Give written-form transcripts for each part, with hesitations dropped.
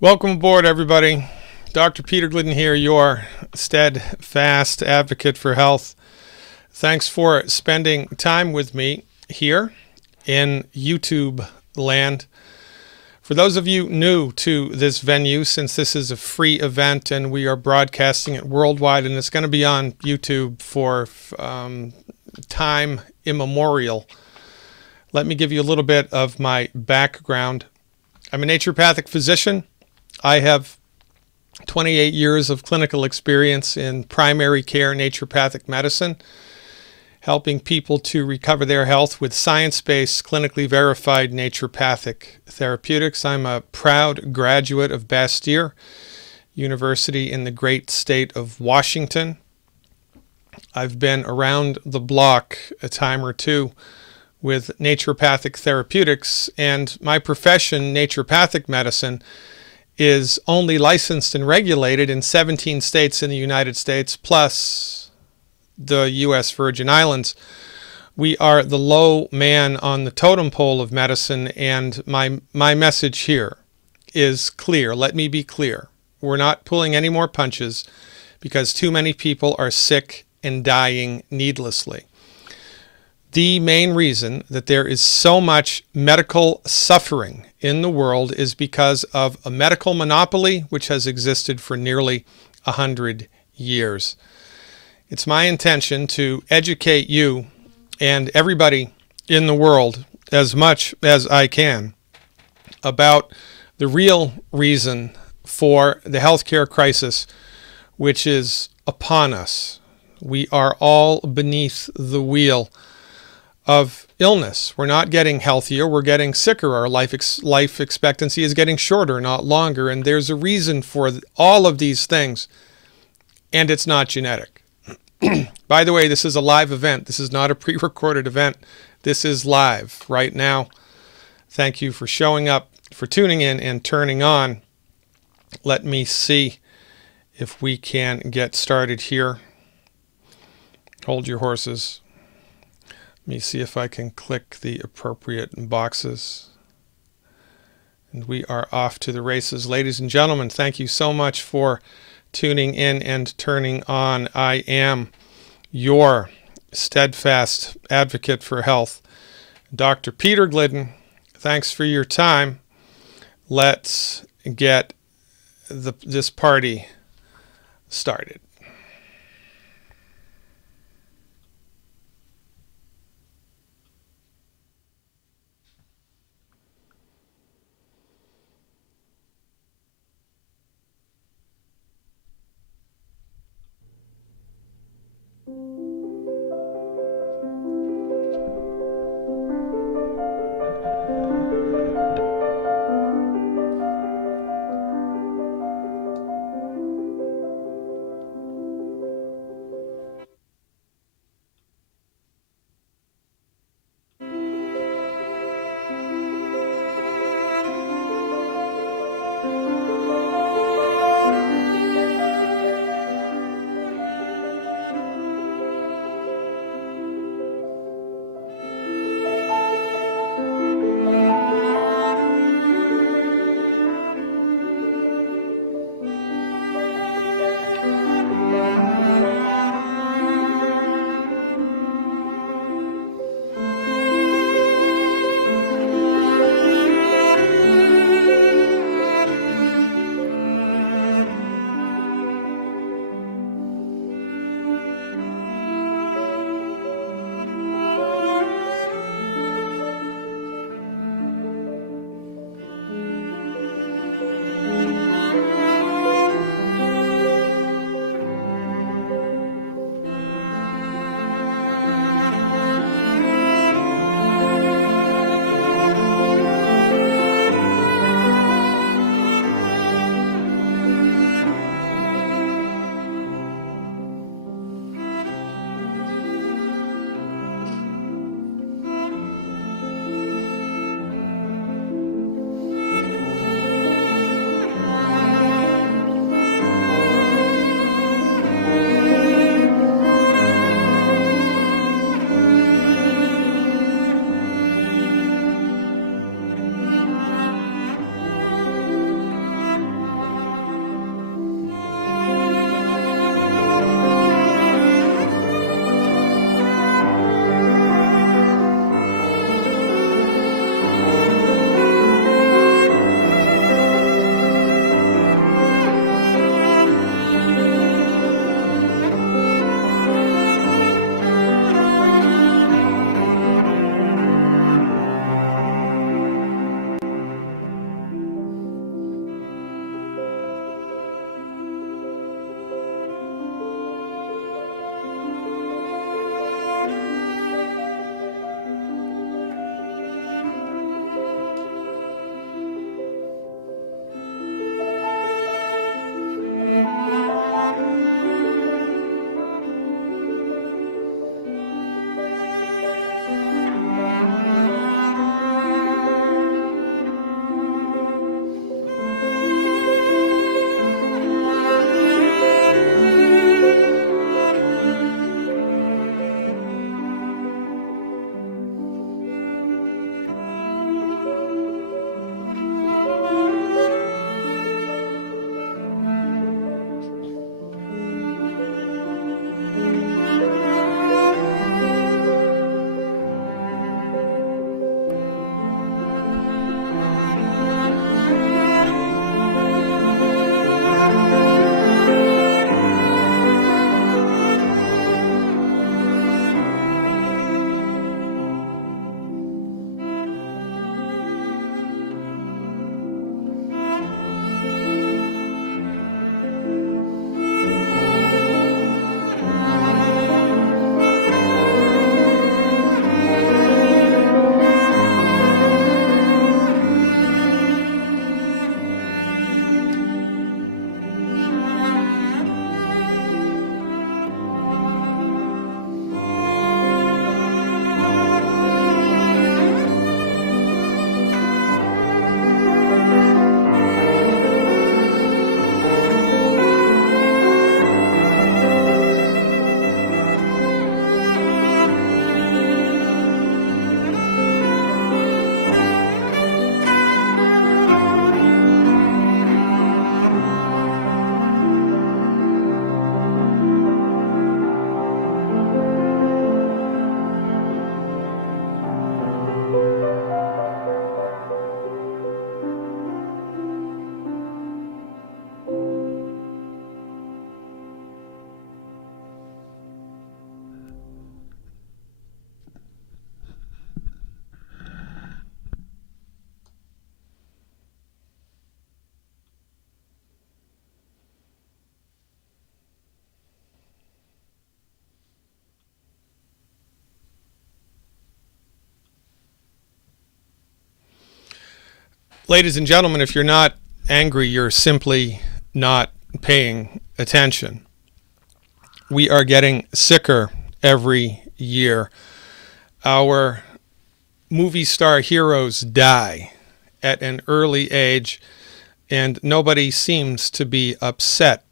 Welcome aboard, everybody. Dr. Peter Glidden here, your steadfast advocate for health. Thanks for spending time with me here in YouTube land. For those of you new to this venue, since this is a free event and we are broadcasting it worldwide, and it's going to be on YouTube for time immemorial, let me give you a little bit of my background. I'm a naturopathic physician. I have 28 years of clinical experience in primary care naturopathic medicine, helping people to recover their health with science-based, clinically verified naturopathic therapeutics. I'm a proud graduate of Bastyr University in the great state of Washington. I've been around the block a time or two with naturopathic therapeutics, and my profession, naturopathic medicine, is only licensed and regulated in 17 states in the United States, plus the U.S. Virgin Islands. We are the low man on the totem pole of medicine, and my message here is clear. Let me be clear. We're not pulling any more punches because too many people are sick and dying needlessly. The main reason that there is so much medical suffering in the world is because of a medical monopoly which has existed for nearly 100 years. It's my intention to educate you and everybody in the world as much as I can about the real reason for the healthcare crisis which is upon us. We are all beneath the wheel of illness. We're not getting healthier, we're getting sicker. Our life expectancy is getting shorter, not longer, and there's a reason for all of these things, and it's not genetic. By the way, this is a live event. This is not a pre-recorded event. This is live right now. Thank you for showing up, for tuning in and turning on. Let me see if we can get started here. Hold your horses. Let me see if I can click the appropriate boxes. And we are off to the races. Ladies and gentlemen, thank you so much for tuning in and turning on. I am your steadfast advocate for health, Dr. Peter Glidden. Thanks for your time. Let's get this party started. Ladies and gentlemen, if you're not angry, you're simply not paying attention. We are getting sicker every year. Our movie star heroes die at an early age, and nobody seems to be upset.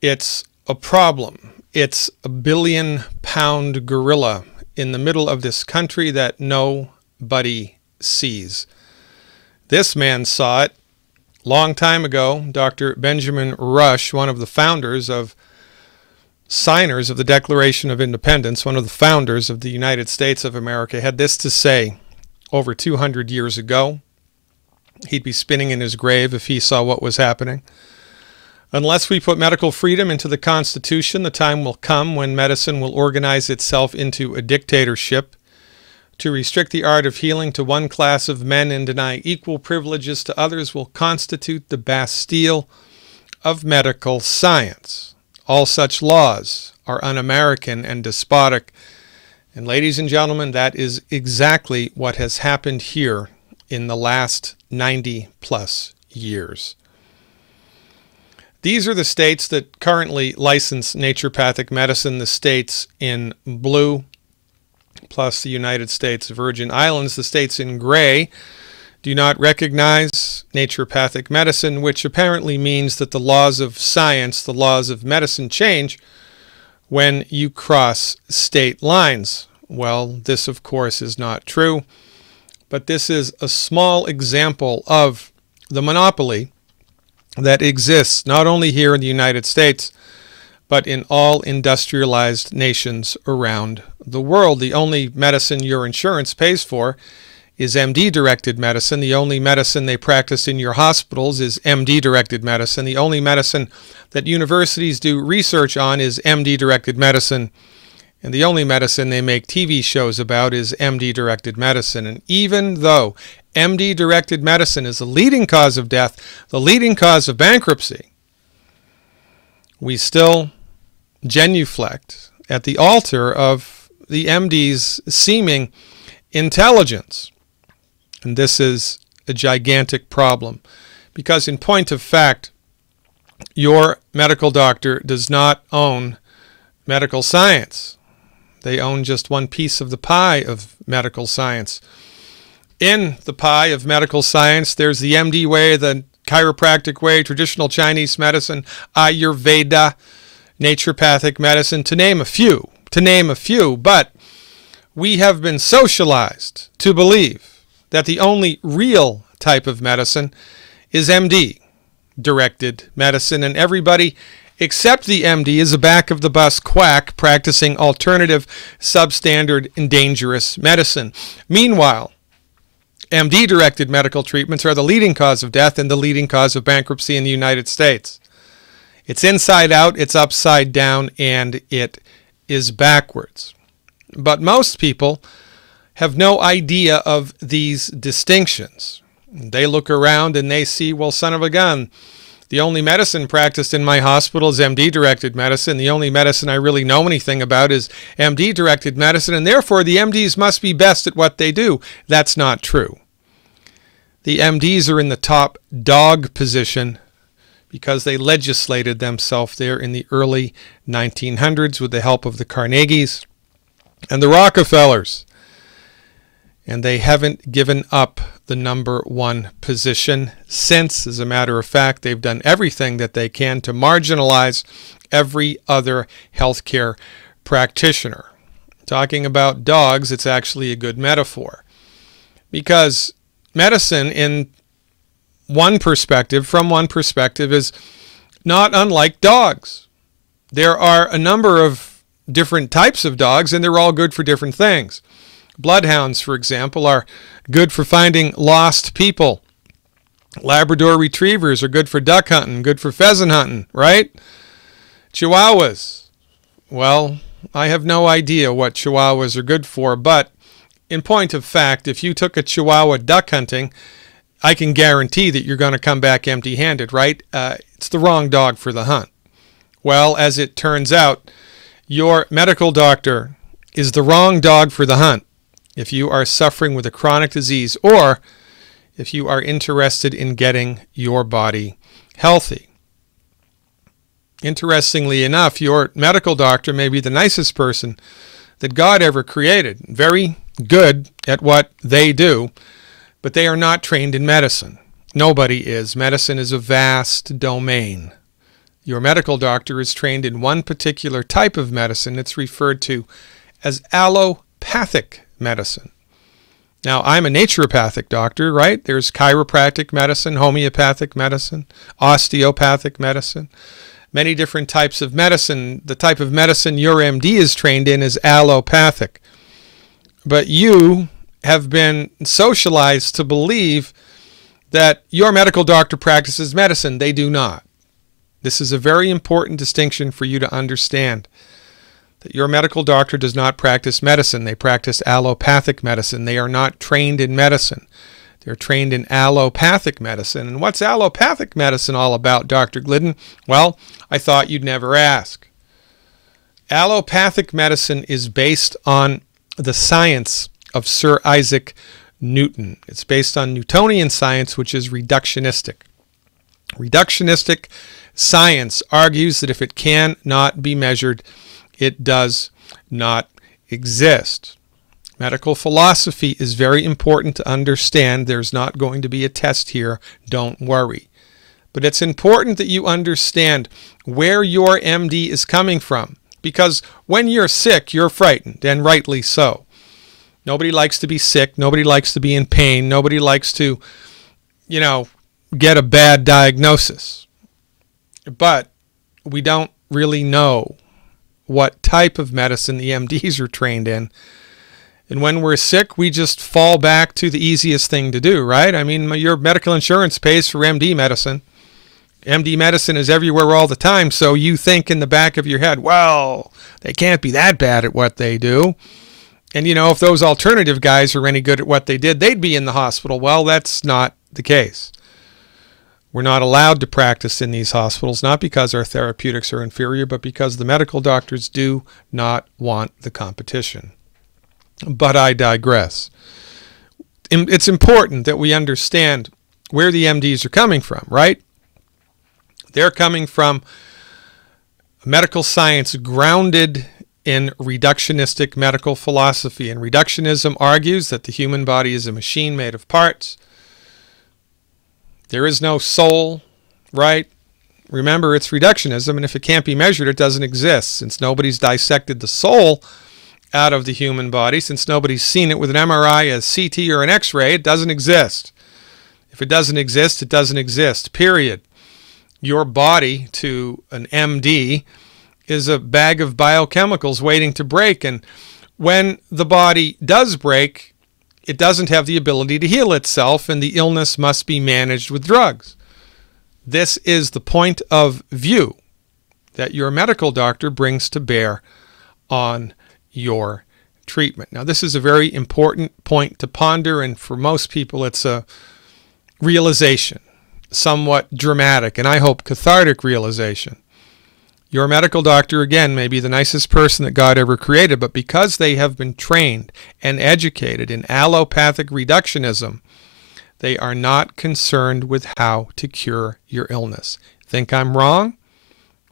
It's a problem. It's a billion-pound gorilla in the middle of this country that nobody sees. This man saw it long time ago. Dr. Benjamin Rush, one of the signers of the Declaration of Independence, one of the founders of the United States of America, had this to say over 200 years ago. He'd be spinning in his grave if he saw what was happening. Unless we put medical freedom into the Constitution, the time will come when medicine will organize itself into a dictatorship. To restrict the art of healing to one class of men and deny equal privileges to others will constitute the Bastille of medical science. All such laws are un-American and despotic. And ladies and gentlemen, that is exactly what has happened here in the last 90 plus years. These are the states that currently license naturopathic medicine, the states in blue, plus the United States Virgin Islands. The states in gray do not recognize naturopathic medicine, which apparently means that the laws of science, the laws of medicine, change when you cross state lines. Well, this, of course, is not true, but this is a small example of the monopoly that exists not only here in the United States, but in all industrialized nations around the world. The only medicine your insurance pays for is MD-directed medicine. The only medicine they practice in your hospitals is MD-directed medicine. The only medicine that universities do research on is MD-directed medicine. And the only medicine they make TV shows about is MD-directed medicine. And even though MD-directed medicine is the leading cause of death, the leading cause of bankruptcy, we still genuflect at the altar of the MD's seeming intelligence. And this is a gigantic problem because, in point of fact, your medical doctor does not own medical science. They own just one piece of the pie of medical science. In the pie of medical science, there's the MD way, the chiropractic way, traditional Chinese medicine, Ayurveda, naturopathic medicine, to name a few. But we have been socialized to believe that the only real type of medicine is MD-directed medicine, and everybody except the MD is a back-of-the-bus quack practicing alternative, substandard, and dangerous medicine. Meanwhile, MD-directed medical treatments are the leading cause of death and the leading cause of bankruptcy in the United States. It's inside out, it's upside down, and it is backwards. But most people have no idea of these distinctions. They look around and they see, well, son of a gun, the only medicine practiced in my hospital is MD-directed medicine. The only medicine I really know anything about is MD-directed medicine, and therefore the MDs must be best at what they do. That's not true. The MDs are in the top dog position because they legislated themselves there in the early 1900s with the help of the Carnegies and the Rockefellers. And they haven't given up the number one position since. As a matter of fact, they've done everything that they can to marginalize every other healthcare practitioner. Talking about dogs, it's actually a good metaphor. Because medicine, from one perspective, is not unlike dogs. There are a number of different types of dogs, and they're all good for different things. Bloodhounds, for example, are good for finding lost people. Labrador retrievers are good for duck hunting, good for pheasant hunting, right? Chihuahuas, well, I have no idea what Chihuahuas are good for, but in point of fact, if you took a Chihuahua duck hunting, I can guarantee that you're going to come back empty-handed, right? It's the wrong dog for the hunt. Well, as it turns out, your medical doctor is the wrong dog for the hunt if you are suffering with a chronic disease, or if you are interested in getting your body healthy. Interestingly enough, your medical doctor may be the nicest person that God ever created, very good at what they do, but they are not trained in medicine. Nobody is. Medicine is a vast domain. Your medical doctor is trained in one particular type of medicine. It's referred to as allopathic medicine. Now, I'm a naturopathic doctor, right? There's chiropractic medicine, homeopathic medicine, osteopathic medicine, many different types of medicine. The type of medicine your MD is trained in is allopathic. But you have been socialized to believe that your medical doctor practices medicine. They do not. This is a very important distinction for you to understand, that your medical doctor does not practice medicine. They practice allopathic medicine. They are not trained in medicine. They're trained in allopathic medicine. And what's allopathic medicine all about, Dr. Glidden? Well, I thought you'd never ask. Allopathic medicine is based on the science of Sir Isaac Newton. It's based on Newtonian science, which is reductionistic. Reductionistic science argues that if it cannot be measured, it does not exist. Medical philosophy is very important to understand. There's not going to be a test here. Don't worry. But it's important that you understand where your MD is coming from, because when you're sick, you're frightened, and rightly so. Nobody likes to be sick. Nobody likes to be in pain. Nobody likes to, get a bad diagnosis. But we don't really know what type of medicine the MDs are trained in. And when we're sick, we just fall back to the easiest thing to do, right? I mean, your medical insurance pays for MD medicine. MD medicine is everywhere all the time, so you think in the back of your head, well, they can't be that bad at what they do. And, if those alternative guys are any good at what they did, they'd be in the hospital. Well, that's not the case. We're not allowed to practice in these hospitals, not because our therapeutics are inferior, but because the medical doctors do not want the competition. But I digress. It's important that we understand where the MDs are coming from, right? They're coming from medical science grounded in reductionistic medical philosophy. And reductionism argues that the human body is a machine made of parts. There is no soul, right? Remember, it's reductionism, and if it can't be measured, it doesn't exist. Since nobody's dissected the soul out of the human body, since nobody's seen it with an MRI, a CT, or an X-ray, it doesn't exist. If it doesn't exist, it doesn't exist, period. Your body, to an MD, is a bag of biochemicals waiting to break. And when the body does break, it doesn't have the ability to heal itself, and the illness must be managed with drugs. This is the point of view that your medical doctor brings to bear on your treatment. Now, this is a very important point to ponder, and for most people, it's a realization, somewhat dramatic, and I hope cathartic realization. Your medical doctor, again, may be the nicest person that God ever created, but because they have been trained and educated in allopathic reductionism, they are not concerned with how to cure your illness. Think I'm wrong?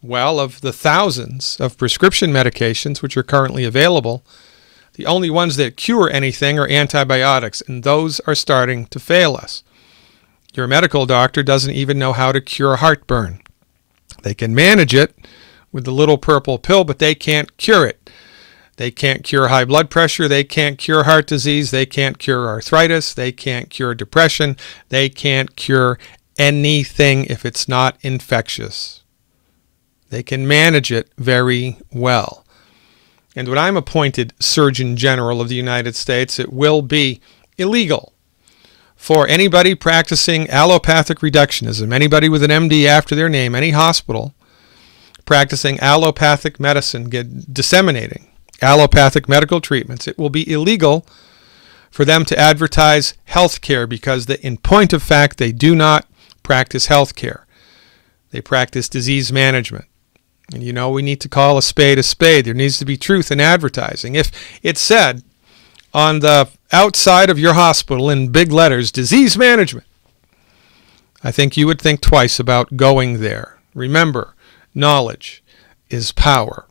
Well, of the thousands of prescription medications which are currently available, the only ones that cure anything are antibiotics, and those are starting to fail us. Your medical doctor doesn't even know how to cure heartburn. They can manage it with the little purple pill, but they can't cure it. They can't cure high blood pressure. They can't cure heart disease. They can't cure arthritis. They can't cure depression. They can't cure anything if it's not infectious. They can manage it very well. And when I'm appointed Surgeon General of the United States, it will be illegal for anybody practicing allopathic reductionism, anybody with an MD after their name, any hospital practicing allopathic medicine, disseminating allopathic medical treatments, it will be illegal for them to advertise health care, because in point of fact, they do not practice health care. They practice disease management. And we need to call a spade a spade. There needs to be truth in advertising. If it said on the outside of your hospital in big letters, disease management, I think you would think twice about going there. Remember, knowledge is power.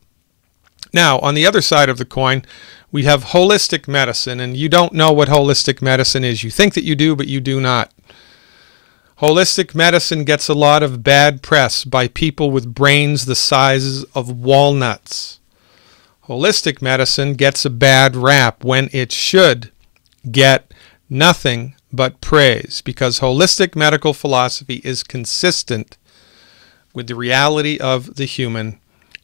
Now, on the other side of the coin, we have holistic medicine, and you don't know what holistic medicine is. You think that you do, but you do not. Holistic medicine gets a lot of bad press by people with brains the size of walnuts. Holistic medicine gets a bad rap when it should get nothing but praise, because holistic medical philosophy is consistent with the reality of the human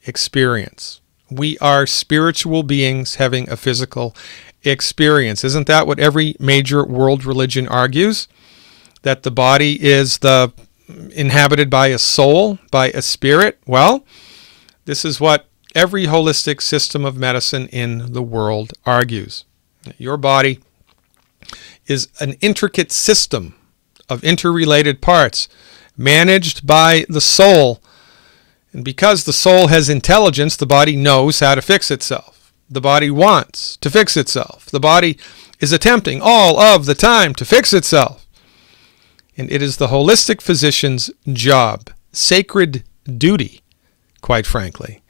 experience. We are spiritual beings having a physical experience. Isn't that what every major world religion argues? That the body is inhabited by a soul, by a spirit? Well, this is what every holistic system of medicine in the world argues. Your body is an intricate system of interrelated parts managed by the soul. And because the soul has intelligence, the body knows how to fix itself. The body wants to fix itself. The body is attempting all of the time to fix itself. And it is the holistic physician's job, sacred duty, quite frankly,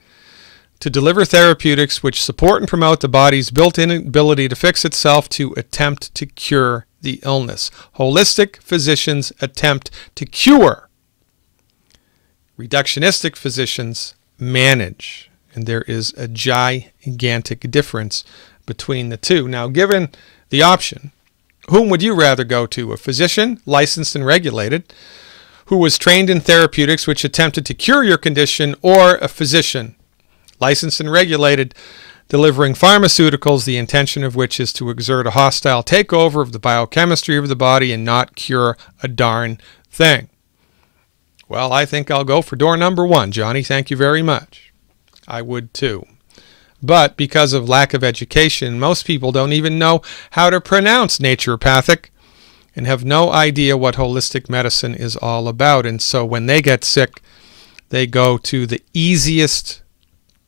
to deliver therapeutics which support and promote the body's built-in ability to fix itself, to attempt to cure the illness. Holistic physicians attempt to cure. Reductionistic physicians manage, and there is a gigantic difference between the two. Now, given the option, whom would you rather go to? A physician, licensed and regulated, who was trained in therapeutics which attempted to cure your condition, or a physician, licensed and regulated, delivering pharmaceuticals, the intention of which is to exert a hostile takeover of the biochemistry of the body and not cure a darn thing? Well, I think I'll go for door number one, Johnny. Thank you very much. I would too. But because of lack of education, most people don't even know how to pronounce naturopathic and have no idea what holistic medicine is all about. And so when they get sick, they go to the easiest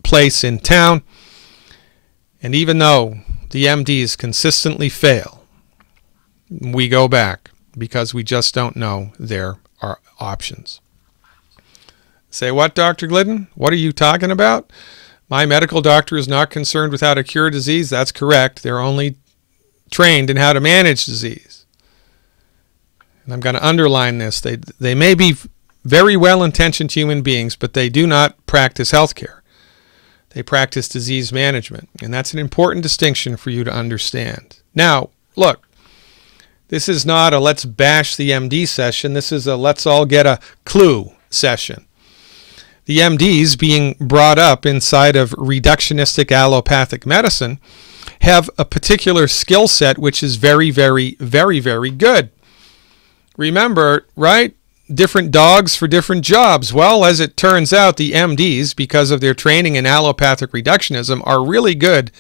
place in town. And even though the MDs consistently fail, we go back because we just don't know there are options. Say what, Dr. Glidden? What are you talking about? My medical doctor is not concerned with how to cure disease. That's correct. They're only trained in how to manage disease. And I'm going to underline this. They may be very well-intentioned human beings, but they do not practice healthcare. They practice disease management. And that's an important distinction for you to understand. Now, look, this is not a let's bash the MD session. This is a let's all get a clue session. The MDs being brought up inside of reductionistic allopathic medicine have a particular skill set which is very, very, very, very good. Remember, right? Different dogs for different jobs. Well, as it turns out, the MDs, because of their training in allopathic reductionism, are really good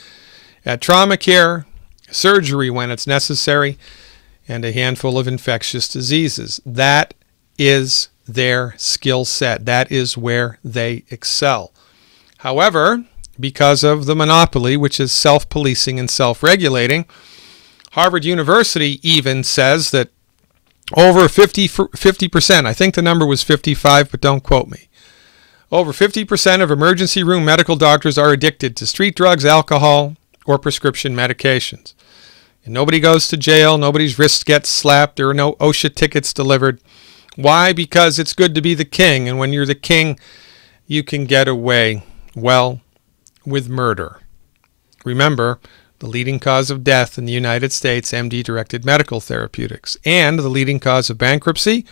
at trauma care, surgery when it's necessary, and a handful of infectious diseases. That is their skill set. That is where they excel. However, because of the monopoly, which is self-policing and self-regulating, Harvard University even says that over 50%, I think the number was 55, but don't quote me, over 50% of emergency room medical doctors are addicted to street drugs, alcohol, or prescription medications. And nobody goes to jail, nobody's wrist gets slapped, there are no OSHA tickets delivered. Why? Because it's good to be the king, and when you're the king, you can get away, well, with murder. Remember, the leading cause of death in the United States, MD-directed medical therapeutics. And the leading cause of bankruptcy?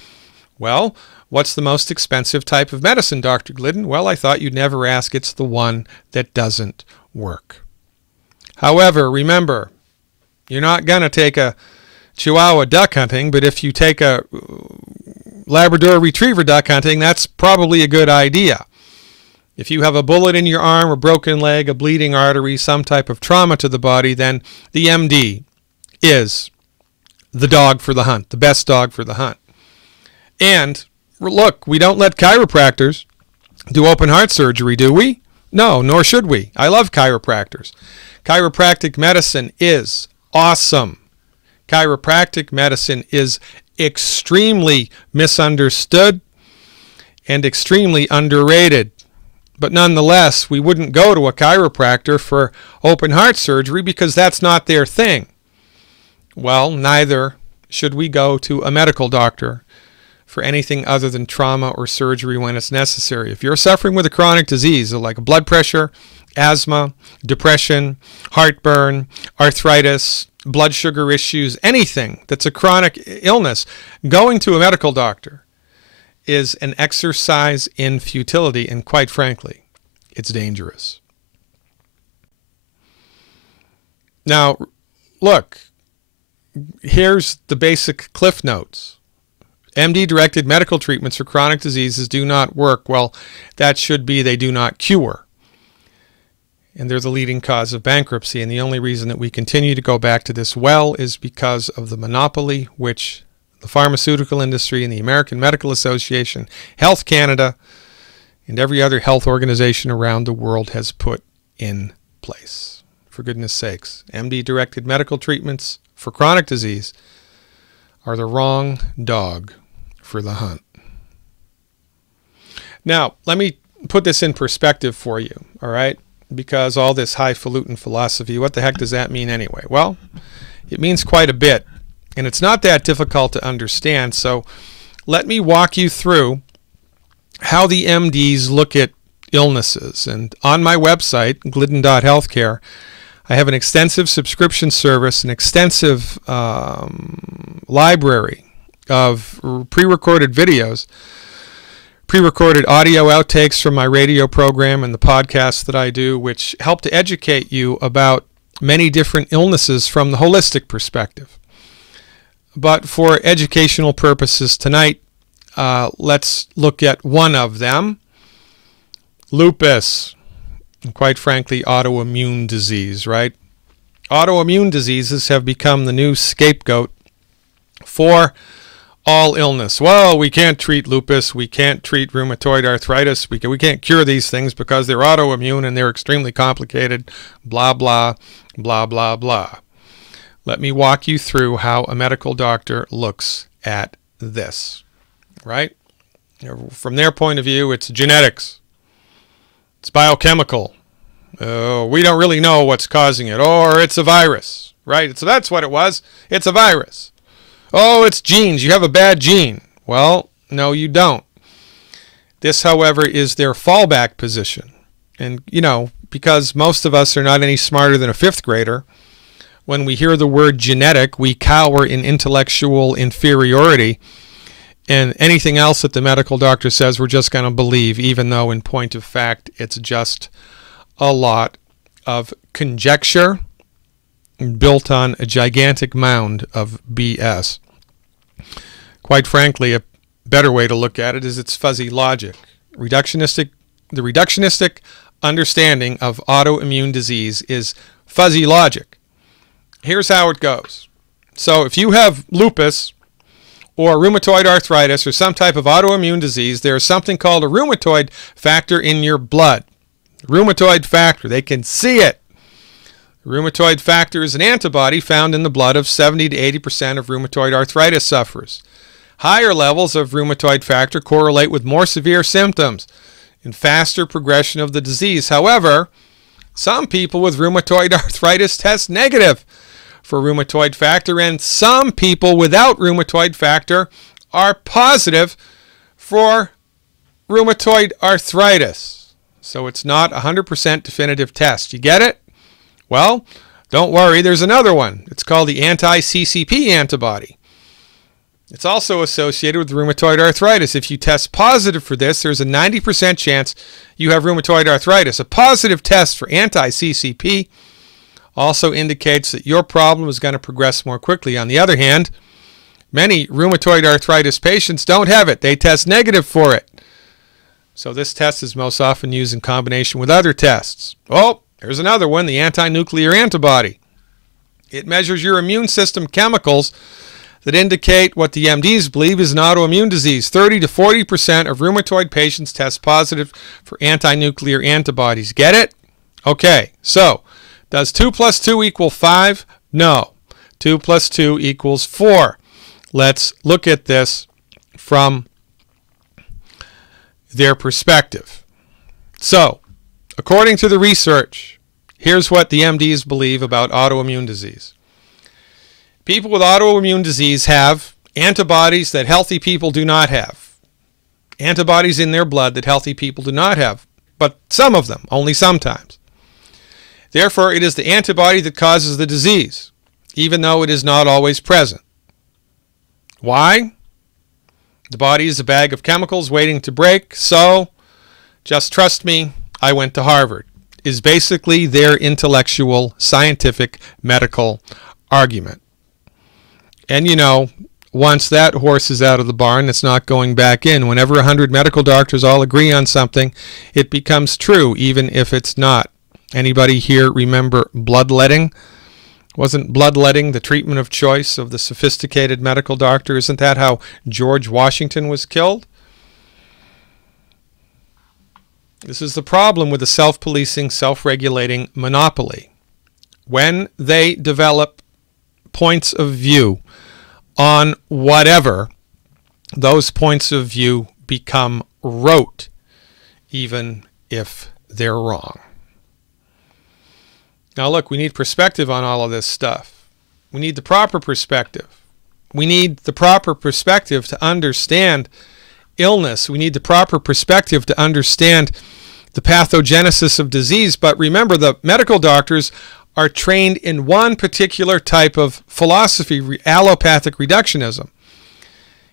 Well, what's the most expensive type of medicine, Dr. Glidden? Well, I thought you'd never ask. It's the one that doesn't work. However, remember, you're not going to take a Chihuahua duck hunting, but if you take a Labrador Retriever duck hunting, that's probably a good idea. If you have a bullet in your arm, a broken leg, a bleeding artery, some type of trauma to the body, then the MD is the dog for the hunt, the best dog for the hunt. And look, we don't let chiropractors do open heart surgery, do we? No, nor should we. I love chiropractors. Chiropractic medicine is awesome. Chiropractic medicine is extremely misunderstood and extremely underrated. But nonetheless, we wouldn't go to a chiropractor for open heart surgery because that's not their thing. Well, neither should we go to a medical doctor for anything other than trauma or surgery when it's necessary. If you're suffering with a chronic disease like blood pressure, asthma, depression, heartburn, arthritis, blood sugar issues, anything that's a chronic illness, going to a medical doctor is an exercise in futility, and quite frankly, it's dangerous. Now, look, here's the basic cliff notes. MD-directed medical treatments for chronic diseases do not work. Well, that should be they do not cure. And they're the leading cause of bankruptcy. And the only reason that we continue to go back to this well is because of the monopoly which the pharmaceutical industry and the American Medical Association, Health Canada, and every other health organization around the world has put in place. For goodness sakes, MD-directed medical treatments for chronic disease are the wrong dog for the hunt. Now, let me put this in perspective for you, all right? Because all this highfalutin philosophy, what the heck does that mean anyway? Well, it means quite a bit, and it's not that difficult to understand. So let me walk you through how the MDs look at illnesses. And on my website, glidden.healthcare, I have an extensive subscription service, an extensive library of pre-recorded videos, pre-recorded audio outtakes from my radio program and the podcasts that I do, which help to educate you about many different illnesses from the holistic perspective. But for educational purposes tonight, let's look at one of them, lupus, and quite frankly, autoimmune disease, right? Autoimmune diseases have become the new scapegoat for all illness. Well, we can't treat lupus, we can't treat rheumatoid arthritis, we can't cure these things because they're autoimmune and they're extremely complicated, blah, blah, blah, blah, blah. Let me walk you through how a medical doctor looks at this, right? From their point of view, it's genetics, it's biochemical. We don't really know what's causing it, or it's a virus, right? So that's what it was. It's a virus. Oh, it's genes. You have a bad gene. Well, no, you don't. This, however, is their fallback position. And, because most of us are not any smarter than a fifth grader, when we hear the word genetic, we cower in intellectual inferiority. And anything else that the medical doctor says, we're just going to believe, even though in point of fact, it's just a lot of conjecture built on a gigantic mound of BS. Quite frankly, a better way to look at it is it's fuzzy logic. The reductionistic understanding of autoimmune disease is fuzzy logic. Here's how it goes. So if you have lupus or rheumatoid arthritis or some type of autoimmune disease, there is something called a rheumatoid factor in your blood. Rheumatoid factor, they can see it. Rheumatoid factor is an antibody found in the blood of 70 to 80% of rheumatoid arthritis sufferers. Higher levels of rheumatoid factor correlate with more severe symptoms and faster progression of the disease. However, some people with rheumatoid arthritis test negative for rheumatoid factor, and some people without rheumatoid factor are positive for rheumatoid arthritis. So it's not a 100% definitive test. You get it? Well, don't worry, there's another one. It's called the anti-CCP antibody. It's also associated with rheumatoid arthritis. If you test positive for this, there's a 90% chance you have rheumatoid arthritis. A positive test for anti-CCP also indicates that your problem is going to progress more quickly. On the other hand, many rheumatoid arthritis patients don't have it. They test negative for it. So this test is most often used in combination with other tests. Oh, there's another one, the anti-nuclear antibody. It measures your immune system chemicals that indicate what the MDs believe is an autoimmune disease. 30 to 40% of rheumatoid patients test positive for anti-nuclear antibodies. Get it? Okay, so does 2 plus 2 equal 5? No. 2 plus 2 equals 4. Let's look at this from their perspective. So, according to the research, here's what the MDs believe about autoimmune disease. People with autoimmune disease have antibodies that healthy people do not have. Antibodies in their blood that healthy people do not have, but some of them, only sometimes. Therefore, it is the antibody that causes the disease, even though it is not always present. Why? The body is a bag of chemicals waiting to break, so just trust me, I went to Harvard, is basically their intellectual, scientific, medical argument. And you know, once that horse is out of the barn, it's not going back in. Whenever 100 medical doctors all agree on something, it becomes true, even if it's not. Anybody here remember bloodletting? Wasn't bloodletting the treatment of choice of the sophisticated medical doctor? Isn't that how George Washington was killed? This is the problem with the self-policing, self-regulating monopoly. When they develop points of view on whatever, those points of view become rote, even if they're wrong. Now look, we need perspective on all of this stuff. We need the proper perspective. We need the proper perspective to understand illness. We need the proper perspective to understand the pathogenesis of disease. But remember, the medical doctors are trained in one particular type of philosophy, allopathic reductionism.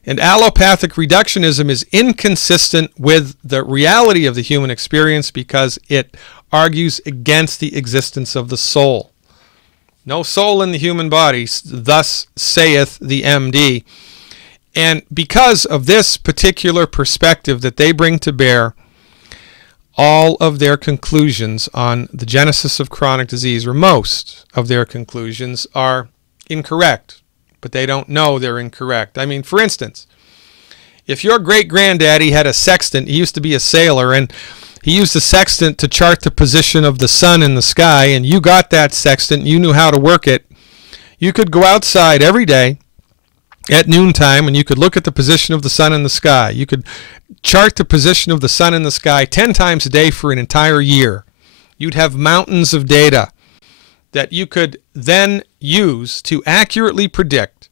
And allopathic reductionism is inconsistent with the reality of the human experience because it argues against the existence of the soul. No soul in the human body, thus saith the MD. And because of this particular perspective that they bring to bear, all of their conclusions on the genesis of chronic disease, or most of their conclusions, are incorrect, but they don't know they're incorrect. I mean, for instance, if your great-granddaddy had a sextant, he used to be a sailor, and he used a sextant to chart the position of the sun in the sky, and you got that sextant, you knew how to work it, you could go outside every day at noontime and you could look at the position of the sun in the sky. You could chart the position of the sun in the sky 10 times a day for an entire year. You'd have mountains of data that you could then use to accurately predict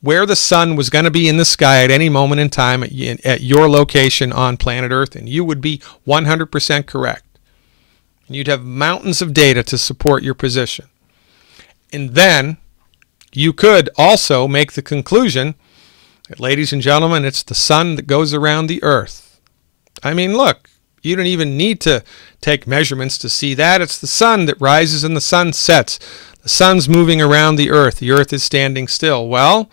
where the sun was going to be in the sky at any moment in time at your location on planet Earth, and you would be 100% correct. And you'd have mountains of data to support your position. And then you could also make the conclusion that, ladies and gentlemen, it's the sun that goes around the Earth. I mean, look, you don't even need to take measurements to see that. It's the sun that rises and the sun sets. The sun's moving around the Earth. The Earth is standing still. Well,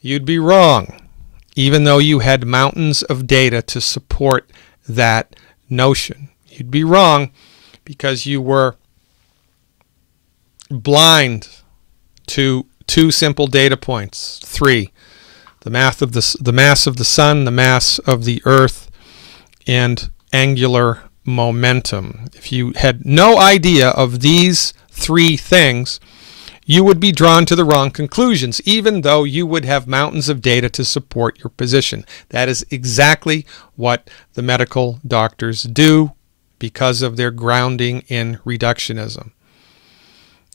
you'd be wrong, even though you had mountains of data to support that notion. You'd be wrong because you were blind to two simple data points. 3, the mass of the sun, the mass of the Earth, and angular momentum. If you had no idea of these 3 things, you would be drawn to the wrong conclusions, even though you would have mountains of data to support your position. That is exactly what the medical doctors do because of their grounding in reductionism.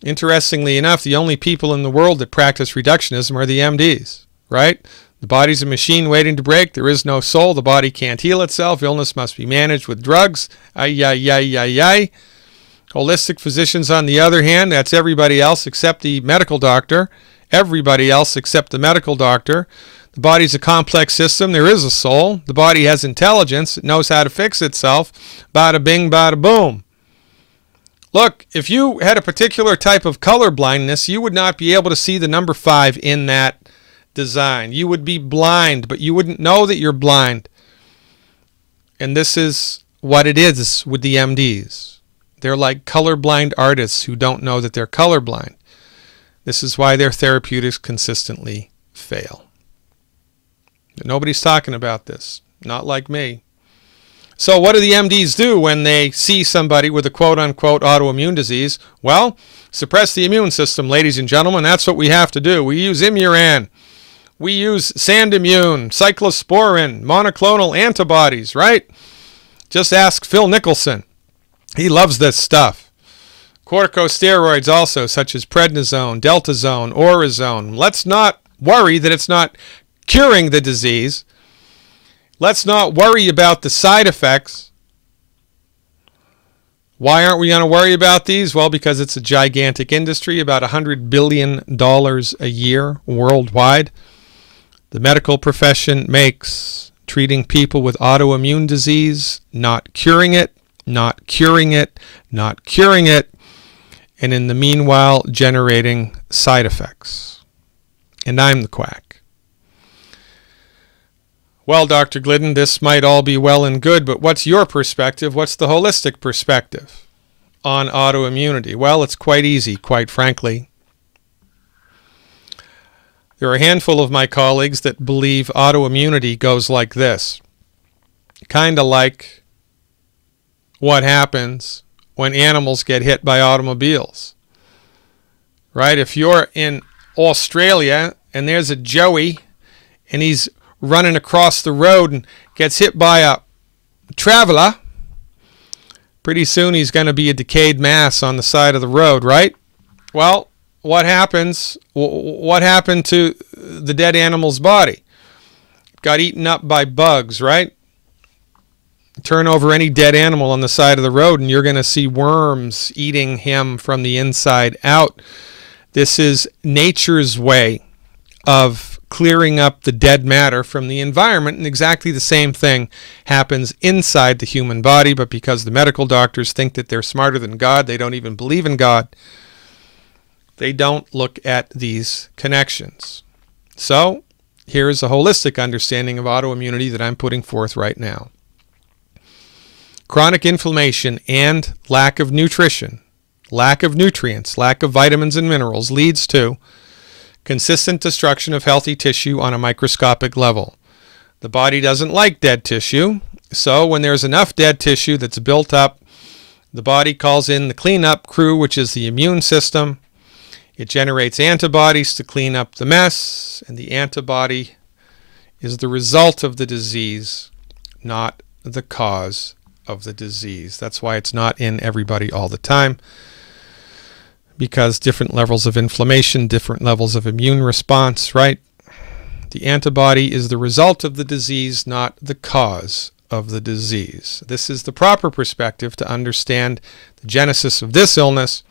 Interestingly enough, the only people in the world that practice reductionism are the MDs, right? The body's a machine waiting to break. There is no soul. The body can't heal itself. Illness must be managed with drugs. Ay, ay, ay, ay, ay. Holistic physicians, on the other hand, that's everybody else except the medical doctor. Everybody else except the medical doctor. The body's a complex system. There is a soul. The body has intelligence. It knows how to fix itself. Bada bing, bada boom. Look, if you had a particular type of color blindness, you would not be able to see the number 5 in that design. You would be blind, but you wouldn't know that you're blind. And this is what it is with the MDs. They're like colorblind artists who don't know that they're colorblind. This is why their therapeutics consistently fail. But nobody's talking about this, not like me. So what do the MDs do when they see somebody with a quote-unquote autoimmune disease? Well, suppress the immune system, ladies and gentlemen. That's what we have to do. We use Imuran. We use Sandimmune, cyclosporin, monoclonal antibodies, right? Just ask Phil Nicholson. He loves this stuff. Corticosteroids also, such as prednisone, deltazone, orazone. Let's not worry that it's not curing the disease. Let's not worry about the side effects. Why aren't we going to worry about these? Well, because it's a gigantic industry, about $100 billion a year worldwide. The medical profession makes treating people with autoimmune disease, not curing it, not curing it, not curing it, and in the meanwhile generating side effects. And I'm the quack. Well, Dr. Glidden, this might all be well and good, but what's your perspective? What's the holistic perspective on autoimmunity? Well, it's quite easy, quite frankly. There are a handful of my colleagues that believe autoimmunity goes like this. Kind of like what happens when animals get hit by automobiles. Right? If you're in Australia and there's a Joey and he's running across the road and gets hit by a traveler, pretty soon he's going to be a decayed mass on the side of the road, right? Well, what happens? What happened to the dead animal's body? Got eaten up by bugs, right? Turn over any dead animal on the side of the road and you're going to see worms eating him from the inside out. This is nature's way of clearing up the dead matter from the environment, and exactly the same thing happens inside the human body, but because the medical doctors think that they're smarter than God, they don't even believe in God, they don't look at these connections. So here's a holistic understanding of autoimmunity that I'm putting forth right now. Chronic inflammation and lack of nutrition, lack of nutrients, lack of vitamins and minerals leads to consistent destruction of healthy tissue on a microscopic level. The body doesn't like dead tissue, so when there's enough dead tissue that's built up, the body calls in the cleanup crew, which is the immune system. It generates antibodies to clean up the mess, and the antibody is the result of the disease, not the cause of the disease. That's why it's not in everybody all the time, because different levels of inflammation, different levels of immune response, right? The antibody is the result of the disease, not the cause of the disease. This is the proper perspective to understand the genesis of this illness,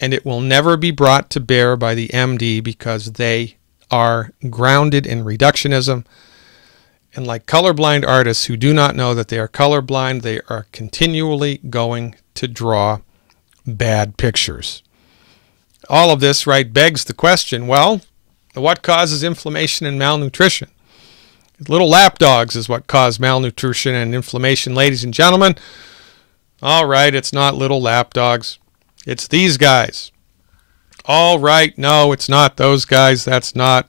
and it will never be brought to bear by the MD because they are grounded in reductionism. And like colorblind artists who do not know that they are colorblind, they are continually going to draw bad pictures. All of this, right, begs the question, well, what causes inflammation and malnutrition? Little lapdogs is what cause malnutrition and inflammation, ladies and gentlemen. All right, it's not little lapdogs. It's these guys. All right, no, it's not those guys. That's not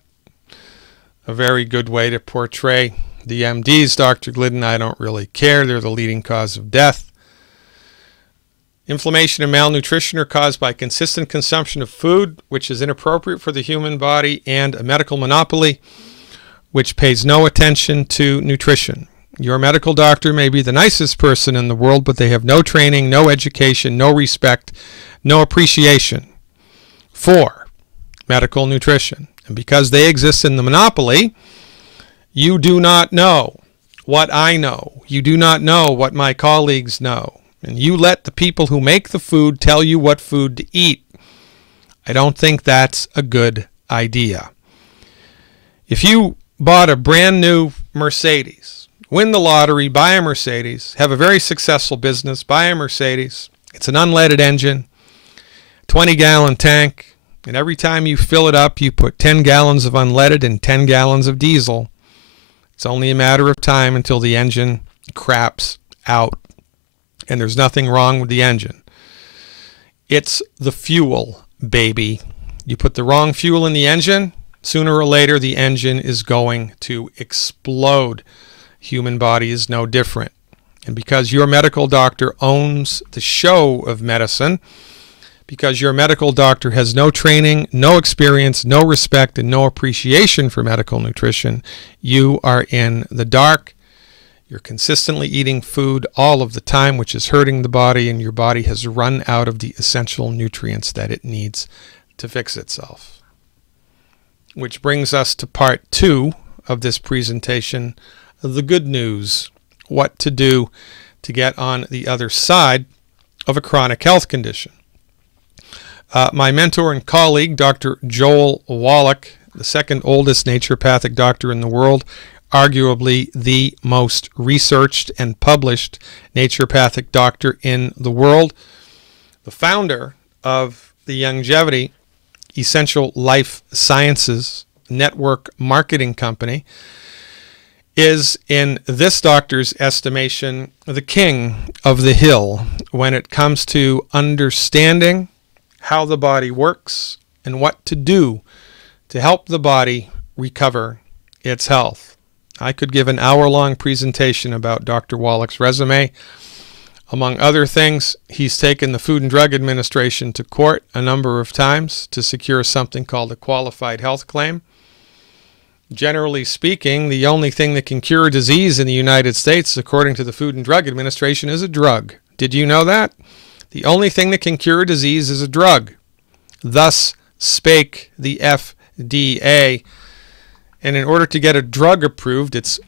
a very good way to portray the MDs, Dr. Glidden. I don't really care. They're the leading cause of death. Inflammation and malnutrition are caused by consistent consumption of food, which is inappropriate for the human body, and a medical monopoly, which pays no attention to nutrition. Your medical doctor may be the nicest person in the world, but they have no training, no education, no respect, no appreciation for medical nutrition. And because they exist in the monopoly, you do not know what I know. You do not know what my colleagues know. And you let the people who make the food tell you what food to eat. I don't think that's a good idea. If you bought a brand new Mercedes, win the lottery, buy a Mercedes, have a very successful business, buy a Mercedes, it's an unleaded engine, 20-gallon tank, and every time you fill it up, you put 10 gallons of unleaded and 10 gallons of diesel. It's only a matter of time until the engine craps out. And there's nothing wrong with the engine. It's the fuel, baby. You put the wrong fuel in the engine, sooner or later the engine is going to explode. Human body is no different. And because your medical doctor owns the show of medicine, because your medical doctor has no training, no experience, no respect, and no appreciation for medical nutrition, you are in the dark. You're consistently eating food all of the time, which is hurting the body, and your body has run out of the essential nutrients that it needs to fix itself. Which brings us to part 2 of this presentation, the good news, what to do to get on the other side of a chronic health condition. My mentor and colleague, Dr. Joel Wallach, the second oldest naturopathic doctor in the world, arguably the most researched and published naturopathic doctor in the world, the founder of the Youngevity Essential Life Sciences Network marketing company, is, in this doctor's estimation, the king of the hill when it comes to understanding how the body works and what to do to help the body recover its health. I could give an hour-long presentation about Dr. Wallach's resume. Among other things, he's taken the Food and Drug Administration to court a number of times to secure something called a qualified health claim. Generally speaking, the only thing that can cure disease in the United States, according to the Food and Drug Administration, is a drug. Did you know that? The only thing that can cure disease is a drug. Thus spake the FDA. And in order to get a drug approved, it's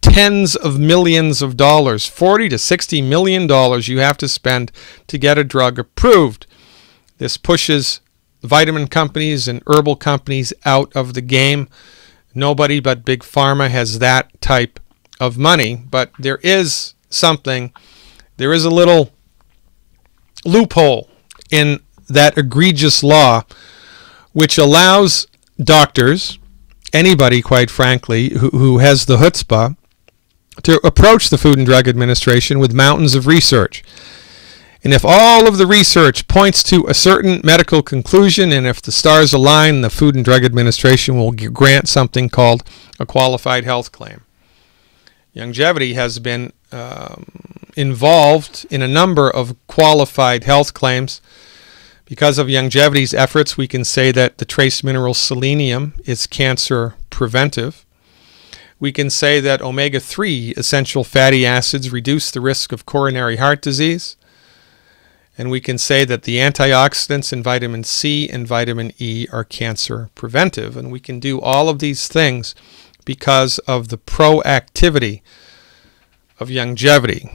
tens of millions of dollars, $40 to $60 million you have to spend to get a drug approved. This pushes vitamin companies and herbal companies out of the game. Nobody but Big Pharma has that type of money. But there is a little loophole in that egregious law which allows doctors, anybody quite frankly, who has the chutzpah, to approach the Food and Drug Administration with mountains of research. And if all of the research points to a certain medical conclusion, and if the stars align, the Food and Drug Administration will grant something called a qualified health claim. Youngevity has been involved in a number of qualified health claims. Because of Youngevity's efforts, we can say that the trace mineral selenium is cancer preventive. We can say that omega-3 essential fatty acids reduce the risk of coronary heart disease. And we can say that the antioxidants in vitamin C and vitamin E are cancer preventive. And we can do all of these things because of the proactivity of Youngevity,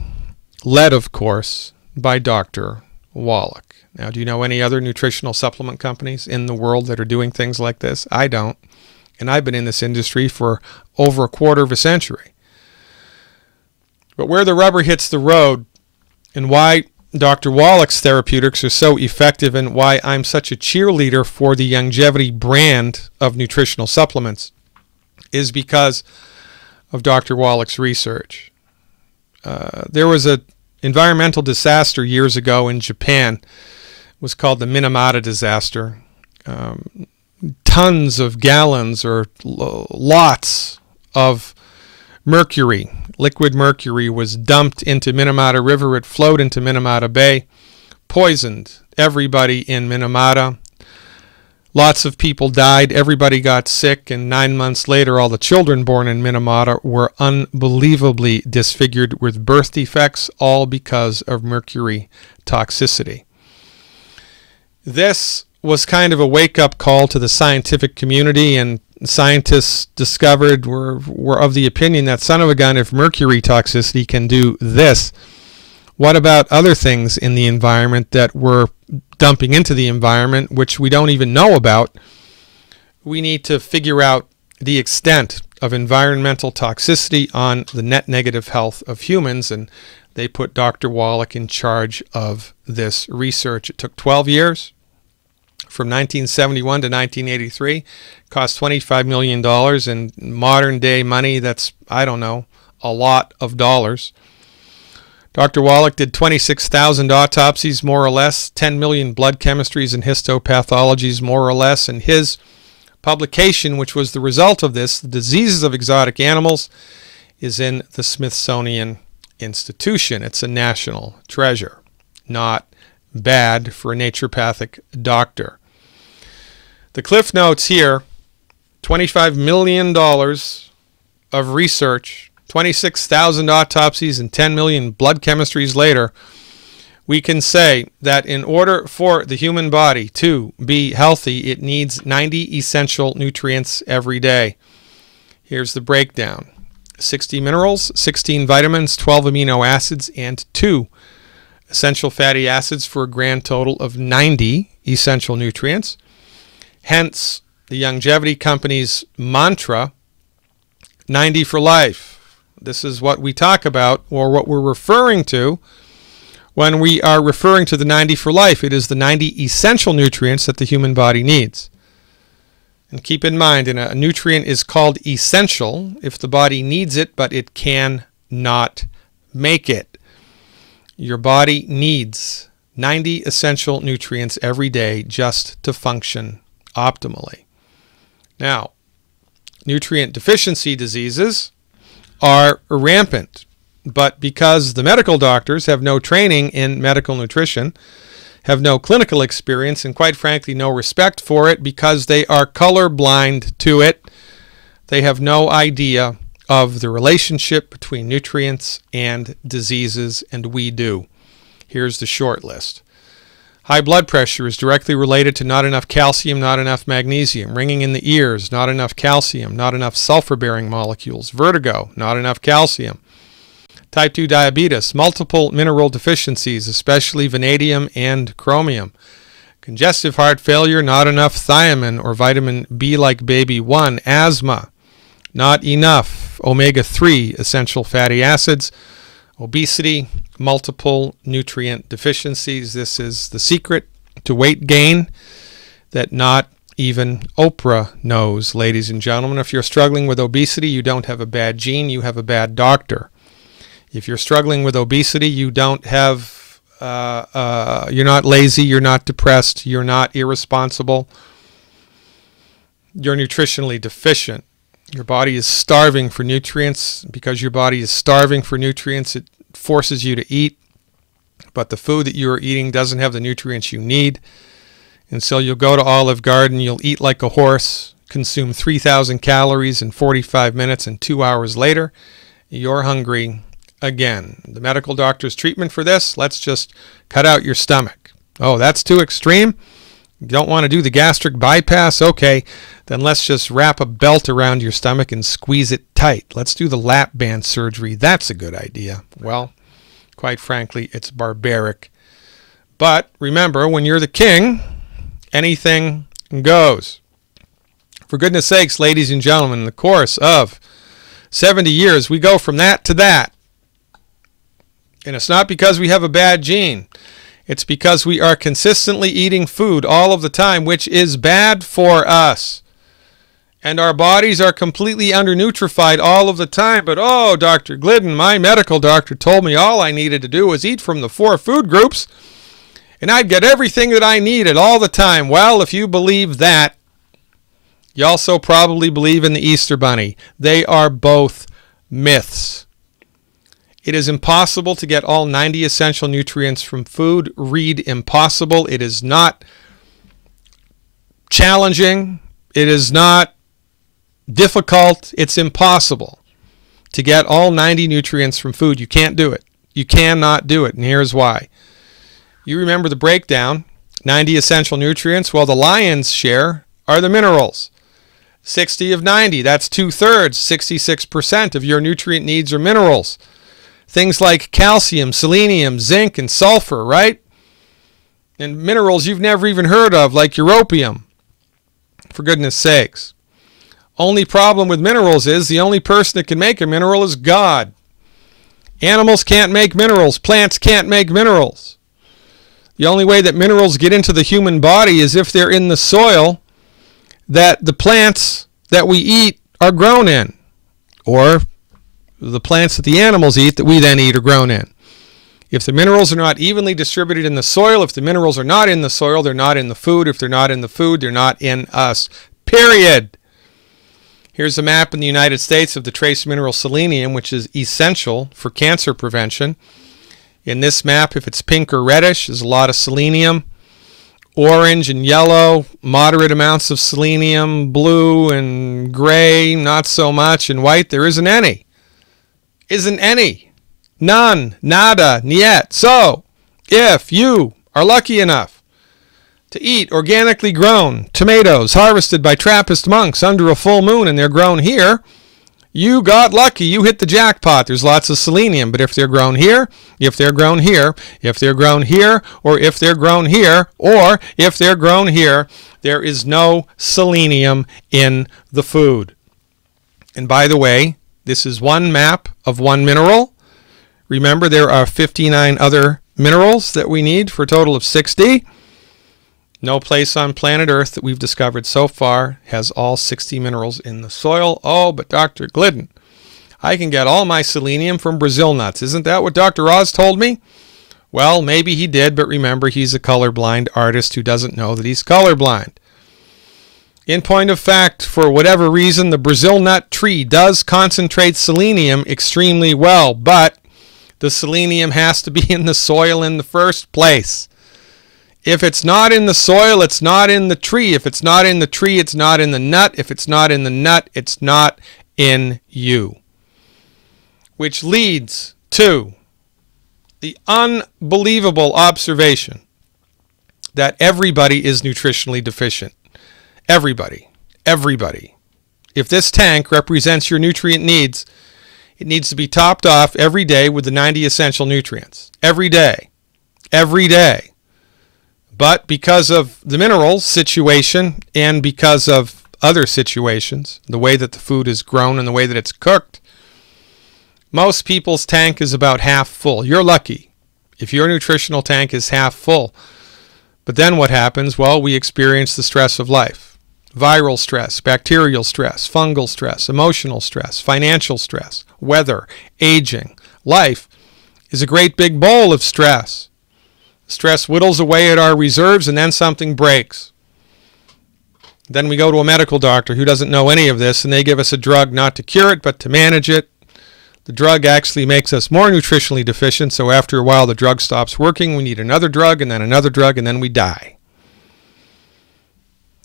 led, of course, by Dr. Wallach. Now, do you know any other nutritional supplement companies in the world that are doing things like this? I don't. And I've been in this industry for over a quarter of a century. But where the rubber hits the road, and why Dr. Wallach's therapeutics are so effective, and why I'm such a cheerleader for the Youngevity brand of nutritional supplements, is because of Dr. Wallach's research. There was an environmental disaster years ago in Japan. It was called the Minamata disaster. Tons of gallons or lots of mercury, liquid mercury, was dumped into Minamata River. It flowed into Minamata Bay, poisoned everybody in Minamata. Lots of people died. Everybody got sick. And 9 months later, all the children born in Minamata were unbelievably disfigured with birth defects, all because of mercury toxicity. This was kind of a wake-up call to the scientific community, and scientists discovered, were of the opinion that, son of a gun, if mercury toxicity can do this, what about other things in the environment that we're dumping into the environment, which we don't even know about? We need to figure out the extent of environmental toxicity on the net negative health of humans, and they put Dr. Wallach in charge of this research. It took 12 years. From 1971 to 1983, cost $25 million. In modern day money, that's, I don't know, a lot of dollars. Dr. Wallach did 26,000 autopsies, more or less, 10 million blood chemistries and histopathologies, more or less, and his publication, which was the result of this, The Diseases of Exotic Animals, is in the Smithsonian institution. It's a national treasure, not bad for a naturopathic doctor. The Cliff Notes here, $25 million of research, 26,000 autopsies, and 10 million blood chemistries later, we can say that in order for the human body to be healthy, it needs 90 essential nutrients every day. Here's the breakdown. 60 minerals, 16 vitamins, 12 amino acids, and 2 essential fatty acids for a grand total of 90 essential nutrients. Hence, the Youngevity Company's mantra, 90 for life. This is what we talk about, or what we're referring to when we are referring to the 90 for life. It is the 90 essential nutrients that the human body needs. And keep in mind, a nutrient is called essential if the body needs it, but it cannot make it. Your body needs 90 essential nutrients every day just to function optimally. Now, nutrient deficiency diseases are rampant, but because the medical doctors have no training in medical nutrition, have no clinical experience, and quite frankly no respect for it because they are colorblind to it, they have no idea of the relationship between nutrients and diseases, and we do. Here's the short list. High blood pressure is directly related to not enough calcium, not enough magnesium. Ringing in the ears, not enough calcium, not enough sulfur-bearing molecules. Vertigo, not enough calcium. Type 2 diabetes, multiple mineral deficiencies, especially vanadium and chromium. Congestive heart failure, not enough thiamine or vitamin B like baby 1. Asthma, not enough omega-3 essential fatty acids. Obesity, multiple nutrient deficiencies. This is the secret to weight gain that not even Oprah knows, ladies and gentlemen. If you're struggling with obesity, you don't have a bad gene, you have a bad doctor. If you're struggling with obesity, you don't have, you're not lazy, you're not depressed, you're not irresponsible. You're nutritionally deficient. Your body is starving for nutrients. Because your body is starving for nutrients, it forces you to eat. But the food that you're eating doesn't have the nutrients you need. And so you'll go to Olive Garden, you'll eat like a horse, consume 3,000 calories in 45 minutes, and 2 hours later, you're hungry again. The medical doctor's treatment for this, let's just cut out your stomach. Oh, that's too extreme? You don't want to do the gastric bypass? Okay, then let's just wrap a belt around your stomach and squeeze it tight. Let's do the lap band surgery. That's a good idea. Well, quite frankly, it's barbaric. But remember, when you're the king, anything goes. For goodness sakes, ladies and gentlemen, in the course of 70 years, we go from that to that. And it's not because we have a bad gene. It's because we are consistently eating food all of the time, which is bad for us. And our bodies are completely undernutrified all of the time. But, oh, Dr. Glidden, my medical doctor told me all I needed to do was eat from the 4 food groups, and I'd get everything that I needed all the time. Well, if you believe that, you also probably believe in the Easter Bunny. They are both myths. It is impossible to get all 90 essential nutrients from food. Read impossible. It is not challenging. It is not difficult. It's impossible to get all 90 nutrients from food. You can't do it. You cannot do it, and here's why. You remember the breakdown, 90 essential nutrients. Well, the lion's share are the minerals. 60 of 90, that's 2/3, 66% of your nutrient needs are minerals. Things like calcium, selenium, zinc, and sulfur, right? And minerals you've never even heard of, like europium. For goodness sakes. Only problem with minerals is the only person that can make a mineral is God. Animals can't make minerals. Plants can't make minerals. The only way that minerals get into the human body is if they're in the soil that the plants that we eat are grown in, or the plants that the animals eat that we then eat are grown in. If the minerals are not evenly distributed in the soil, if the minerals are not in the soil, they're not in the food. If they're not in the food, they're not in us. Period. Here's a map in the United States of the trace mineral selenium, which is essential for cancer prevention. In this map, if it's pink or reddish, there's a lot of selenium. Orange and yellow, moderate amounts of selenium. Blue and gray, not so much. And white, there isn't any. Isn't any. None. Nada. Niet. So, if you are lucky enough to eat organically grown tomatoes harvested by Trappist monks under a full moon and they're grown here, you got lucky. You hit the jackpot. There's lots of selenium. But if they're grown here, if they're grown here, if they're grown here, or if they're grown here, or if they're grown here, there is no selenium in the food. And by the way, this is one map of one mineral. Remember, there are 59 other minerals that we need for a total of 60. No place on planet Earth that we've discovered so far has all 60 minerals in the soil. Oh, but Dr. Glidden, I can get all my selenium from Brazil nuts. Isn't that what Dr. Oz told me? Well, maybe he did, but remember, he's a colorblind artist who doesn't know that he's colorblind. In point of fact, for whatever reason, the Brazil nut tree does concentrate selenium extremely well, but the selenium has to be in the soil in the first place. If it's not in the soil, it's not in the tree. If it's not in the tree, it's not in the nut. If it's not in the nut, it's not in you. Which leads to the unbelievable observation that everybody is nutritionally deficient. Everybody. Everybody. If this tank represents your nutrient needs, it needs to be topped off every day with the 90 essential nutrients. Every day. Every day. But because of the minerals situation and because of other situations, the way that the food is grown and the way that it's cooked, most people's tank is about half full. You're lucky if your nutritional tank is half full. But then what happens? Well, we experience the stress of life. Viral stress, bacterial stress, fungal stress, emotional stress, financial stress, weather, aging. Life is a great big bowl of stress. Stress whittles away at our reserves and then something breaks. Then we go to a medical doctor who doesn't know any of this and they give us a drug not to cure it but to manage it. The drug actually makes us more nutritionally deficient, so after a while the drug stops working, we need another drug and then we die.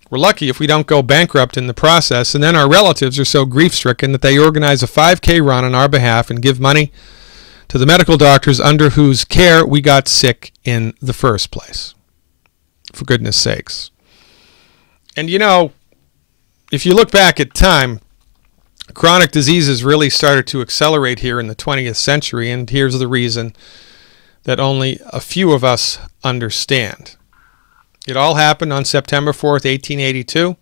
We're lucky if we don't go bankrupt in the process, and then our relatives are so grief-stricken that they organize a 5K run on our behalf and give money to the medical doctors under whose care we got sick in the first place. For goodness sakes. And you know, if you look back at time, chronic diseases really started to accelerate here in the 20th century, and here's the reason that only a few of us understand. It all happened on September 4th, 1882,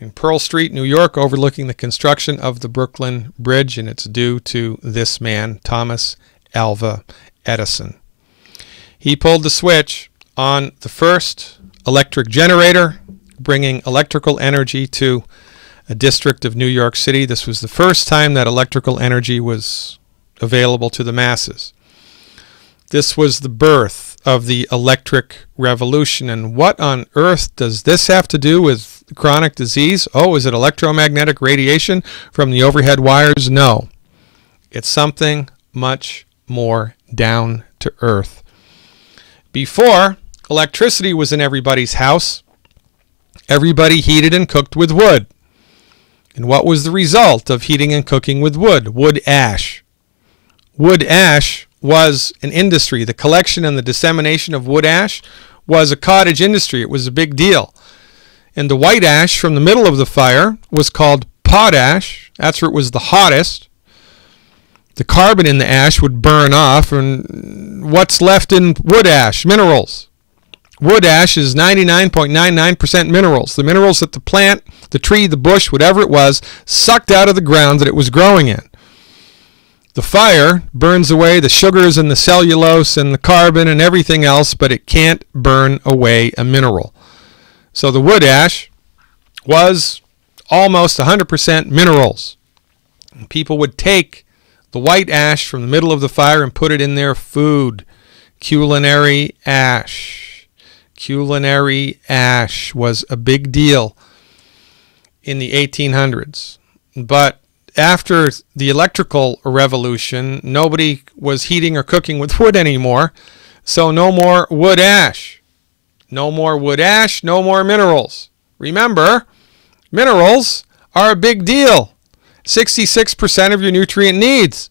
in Pearl Street, New York, overlooking the construction of the Brooklyn Bridge, and it's due to this man, Thomas Alva Edison. He pulled the switch on the first electric generator, bringing electrical energy to a district of New York City. This was the first time that electrical energy was available to the masses. This was the birth of the electric revolution. And what on earth does this have to do with chronic disease? Oh, is it electromagnetic radiation from the overhead wires? No. It's something much more down to earth. Before, electricity was in everybody's house. Everybody heated and cooked with wood. And what was the result of heating and cooking with wood? Wood ash. Wood ash was an industry. The collection and the dissemination of wood ash was a cottage industry. It was a big deal. And the white ash from the middle of the fire was called potash. That's where it was the hottest. The carbon in the ash would burn off. And what's left in wood ash? Minerals. Wood ash is 99.99% minerals. The minerals that the plant, the tree, the bush, whatever it was, sucked out of the ground that it was growing in. The fire burns away the sugars and the cellulose and the carbon and everything else, but it can't burn away a mineral. So the wood ash was almost 100% minerals. And people would take the white ash from the middle of the fire and put it in their food. Culinary ash. Culinary ash was a big deal in the 1800s. But after the electrical revolution, nobody was heating or cooking with wood anymore. So no more wood ash. No more wood ash, no more minerals. Remember, minerals are a big deal. 66% of your nutrient needs.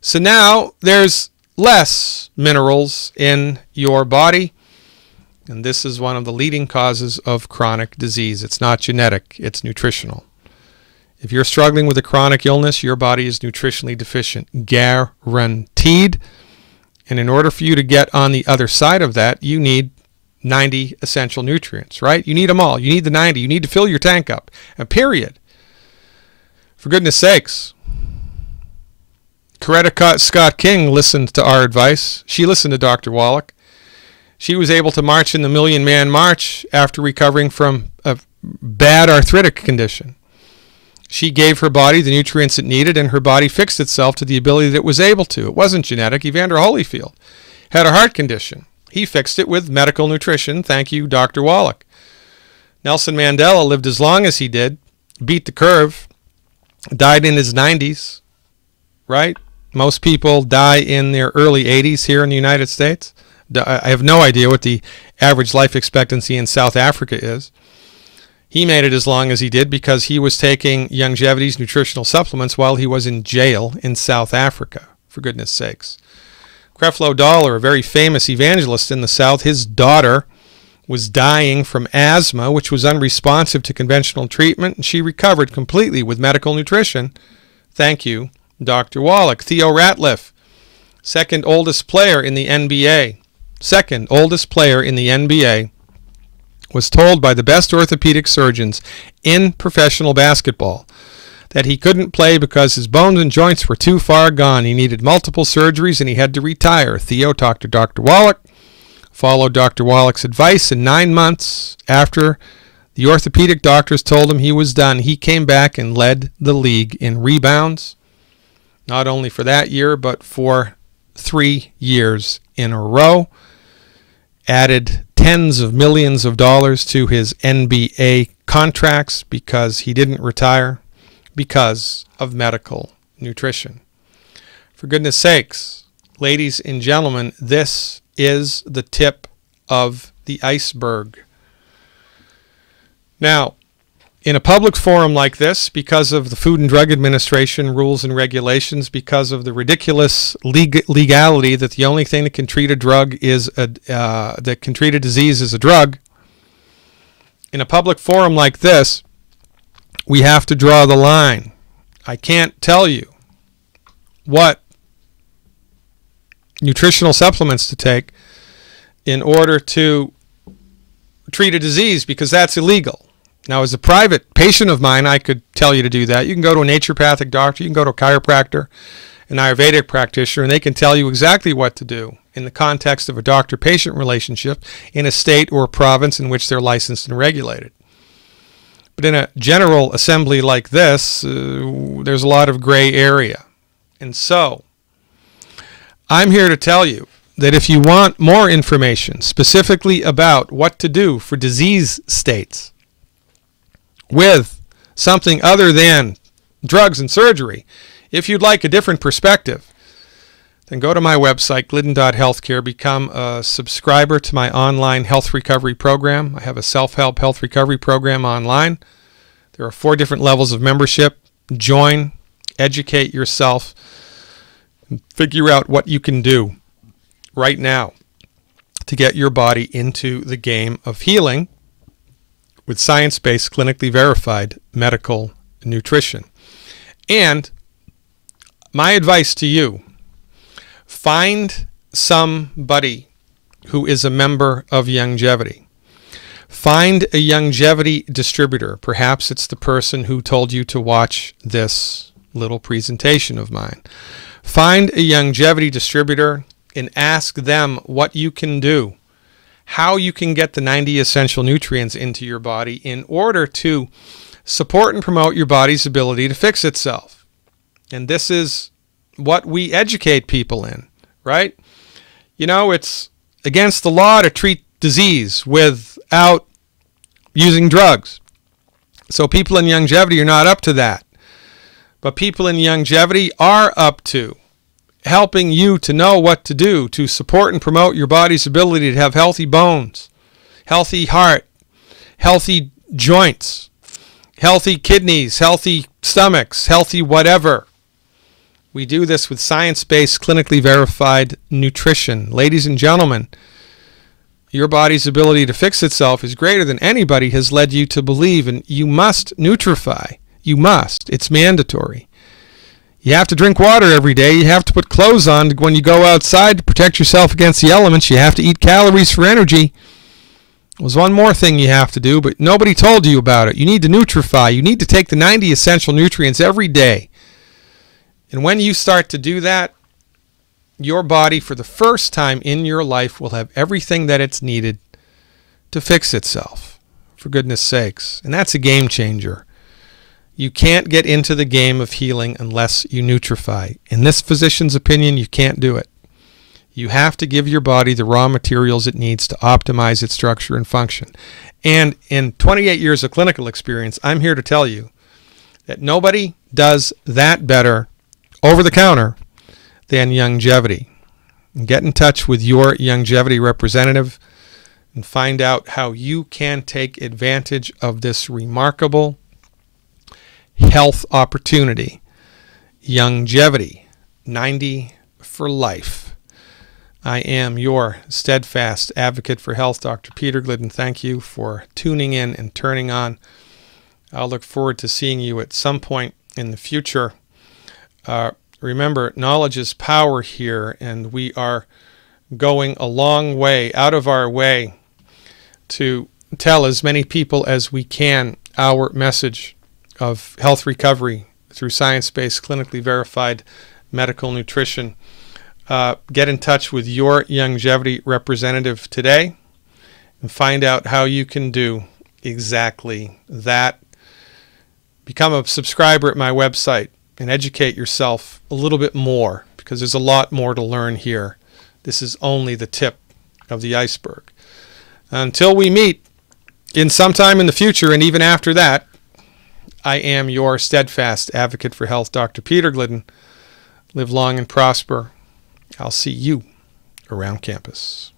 So now there's less minerals in your body. And this is one of the leading causes of chronic disease. It's not genetic, it's nutritional. If you're struggling with a chronic illness, your body is nutritionally deficient, guaranteed. And in order for you to get on the other side of that, you need 90 essential nutrients, right? You need them all. You need the 90. You need to fill your tank up. And period. For goodness sakes. Coretta Scott King listened to our advice. She listened to Dr. Wallach. She was able to march in the Million Man March after recovering from a bad arthritic condition. She gave her body the nutrients it needed, and her body fixed itself to the ability that it was able to. It wasn't genetic. Evander Holyfield had a heart condition. He fixed it with medical nutrition. Thank you, Dr. Wallach. Nelson Mandela lived as long as he did, beat the curve, died in his 90s, right? Most people die in their early 80s here in the United States. I have no idea what the average life expectancy in South Africa is. He made it as long as he did because he was taking Youngevity's nutritional supplements while he was in jail in South Africa, for goodness sakes. Creflo Dollar, a very famous evangelist in the South, his daughter was dying from asthma, which was unresponsive to conventional treatment, and she recovered completely with medical nutrition. Thank you, Dr. Wallach. Theo Ratliff, second oldest player in the NBA, was told by the best orthopedic surgeons in professional basketball that he couldn't play because his bones and joints were too far gone. He needed multiple surgeries and he had to retire. Theo talked to Dr. Wallach, followed Dr. Wallach's advice, and 9 months after the orthopedic doctors told him he was done, he came back and led the league in rebounds, not only for that year, but for 3 years in a row. Added tens of millions of dollars to his NBA contracts because he didn't retire because of medical nutrition. For goodness sakes, ladies and gentlemen, this is the tip of the iceberg. Now, in a public forum like this, because of the Food and Drug Administration rules and regulations, because of the ridiculous legality that the only thing that can treat a drug is that can treat a disease is a drug, in a public forum like this, we have to draw the line. I can't tell you what nutritional supplements to take in order to treat a disease because that's illegal. Now, as a private patient of mine, I could tell you to do that. You can go to a naturopathic doctor, you can go to a chiropractor, an Ayurvedic practitioner, and they can tell you exactly what to do in the context of a doctor-patient relationship in a state or a province in which they're licensed and regulated. But in a general assembly like this, there's a lot of gray area. And so, I'm here to tell you that if you want more information specifically about what to do for disease states, with something other than drugs and surgery, if you'd like a different perspective, then go to my website, glidden.healthcare, become a subscriber to my online health recovery program. I have a self-help health recovery program online. There are 4 different levels of membership. Join, educate yourself, and figure out what you can do right now to get your body into the game of healing with science-based, clinically verified medical nutrition. And my advice to you, find somebody who is a member of Youngevity. Find a Youngevity distributor. Perhaps it's the person who told you to watch this little presentation of mine. Find a Youngevity distributor and ask them what you can do, how you can get the 90 essential nutrients into your body in order to support and promote your body's ability to fix itself. And this is what we educate people in, right? You know, it's against the law to treat disease without using drugs. So people in Youngevity are not up to that. but people in Youngevity are up to helping you to know what to do to support and promote your body's ability to have healthy bones, healthy heart, healthy joints, healthy kidneys, healthy stomachs, healthy whatever. We do this with science-based, clinically verified nutrition. Ladies and gentlemen, your body's ability to fix itself is greater than anybody has led you to believe, and you must nutrify. You must. It's mandatory. You have to drink water every day. You have to put clothes on when you go outside to protect yourself against the elements. You have to eat calories for energy. There's one more thing you have to do, but nobody told you about it. You need to nutrify. You need to take the 90 essential nutrients every day. And when you start to do that, your body, for the first time in your life, will have everything that it's needed to fix itself, for goodness sakes. And that's a game changer. You can't get into the game of healing unless you nutrify. In this physician's opinion, you can't do it. You have to give your body the raw materials it needs to optimize its structure and function. And in 28 years of clinical experience, I'm here to tell you that nobody does that better over the counter than Youngevity. Get in touch with your Youngevity representative and find out how you can take advantage of this remarkable health opportunity. Youngevity, 90 for life. I am your steadfast advocate for health, Dr. Peter Glidden. Thank you for tuning in and turning on. I'll look forward to seeing you at some point in the future. Remember, knowledge is power here, and we are going a long way, out of our way, to tell as many people as we can our message of health recovery through science-based, clinically verified medical nutrition. Get in touch with your Youngevity representative today and find out how you can do exactly that. Become a subscriber at my website and educate yourself a little bit more, because there's a lot more to learn here. This is only the tip of the iceberg. Until we meet in some time in the future, and even after that, I am your steadfast advocate for health, Dr. Peter Glidden. Live long and prosper. I'll see you around campus.